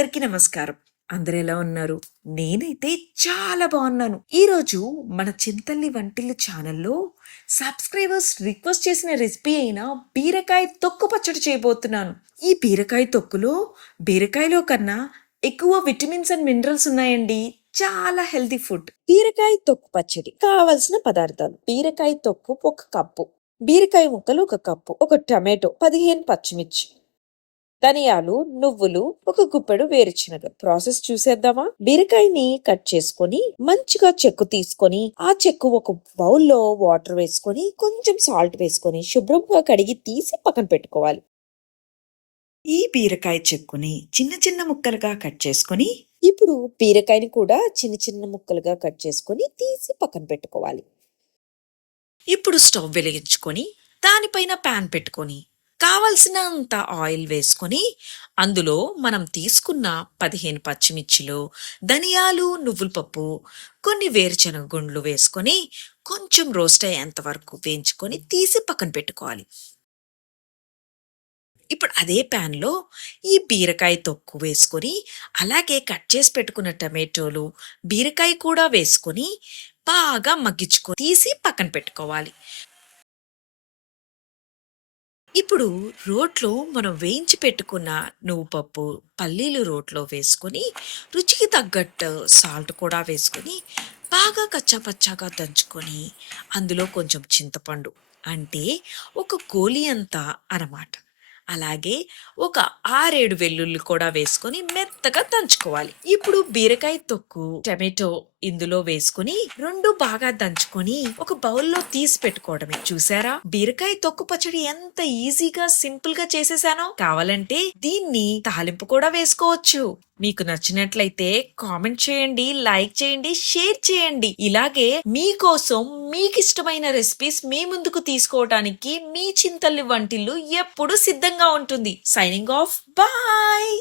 అందరికీ నమస్కారం. అందరు ఎలా ఉన్నారు? నేనైతే చాలా బాగున్నాను. ఈరోజు మన చింతల్లి వంటిల్లు ఛానల్లో సబ్స్క్రైబర్స్ రిక్వెస్ట్ చేసిన రెసిపీ అయిన బీరకాయ తొక్కు పచ్చడి చేయబోతున్నాను. ఈ బీరకాయ తొక్కులో బీరకాయలో కన్నా ఎక్కువ విటమిన్స్ అండ్ మినరల్స్ ఉన్నాయండి. చాలా హెల్తీ ఫుడ్. బీరకాయ తొక్కు పచ్చడి. కావలసిన పదార్థాలు. బీరకాయ తొక్కు ఒక కప్పు. బీరకాయ ముక్కలు ఒక కప్పు. ఒక టమాటో. పదిహేను పచ్చిమిర్చి. ధనియాలు నువ్వులు ఒక గుప్పెడు వేరుశనగ. ప్రాసెస్ చూసేద్దామా? బీరకాయని కట్ చేసుకొని మంచిగా చెక్కు తీసుకొని ఆ చెక్కు ఒక బౌల్లో వాటర్ వేసుకొని కొంచెం సాల్ట్ వేసుకొని శుభ్రంగా కడిగి తీసి పక్కన పెట్టుకోవాలి. ఈ బీరకాయ చెక్కుని చిన్న చిన్న ముక్కలుగా కట్ చేసుకొని ఇప్పుడు బీరకాయని కూడా చిన్న చిన్న ముక్కలుగా కట్ చేసుకొని తీసి పక్కన పెట్టుకోవాలి. ఇప్పుడు స్టవ్ వెలిగించుకొని దానిపైన ప్యాన్ పెట్టుకొని కావలసినంత ఆయిల్ వేసుకొని అందులో మనం తీసుకున్న పదిహేను పచ్చిమిర్చిలు ధనియాలు నువ్వుల పప్పు కొన్ని వేరుశనగ గుండ్లు వేసుకొని కొంచెం రోస్ట్ అయ్యేంత వరకు వేయించుకొని తీసి పక్కన పెట్టుకోవాలి. ఇప్పుడు అదే ప్యాన్లో ఈ బీరకాయ తొక్కు వేసుకొని అలాగే కట్ చేసి పెట్టుకున్న టమాటోలు బీరకాయ కూడా వేసుకొని బాగా మగ్గించుకొని తీసి పక్కన పెట్టుకోవాలి. ఇప్పుడు రోట్లో మనం వేయించి పెట్టుకున్న నువ్వు పప్పు పల్లీలు రోట్లో వేసుకొని రుచికి తగ్గట్టు సాల్ట్ కూడా వేసుకొని బాగా కచ్చాపచ్చాగా దంచుకొని అందులో కొంచెం చింతపండు అంటే ఒక కోలి అంత అన్నమాట. అలాగే ఒక ఆరేడు వెల్లుల్లి కూడా వేసుకొని మెత్తగా దంచుకోవాలి. ఇప్పుడు బీరకాయ తొక్కు టమాటో ఇందులో వేసుకొని రెండు బాగా దంచుకొని ఒక బౌల్లో తీసి పెట్టుకోవడమే. చూసారా? బీరకాయ తొక్కు పచ్చడి ఎంత ఈజీగా సింపుల్గా చేసేసానో? కావాలంటే దీన్ని తాలింపు కూడా వేసుకోవచ్చు. మీకు నచ్చినట్లయితే కామెంట్ చేయండి లైక్ చేయండి షేర్ చేయండి. ఇలాగే మీకోసం మీకు ఇష్టమైన రెసిపీస్ మీ ముందుకు తీసుకోవడానికి మీ చింతల్లి వంటిల్లు ఎప్పుడు సిద్ధంగా ఉంటుంది సైనింగ్ ఆఫ్ బాయ్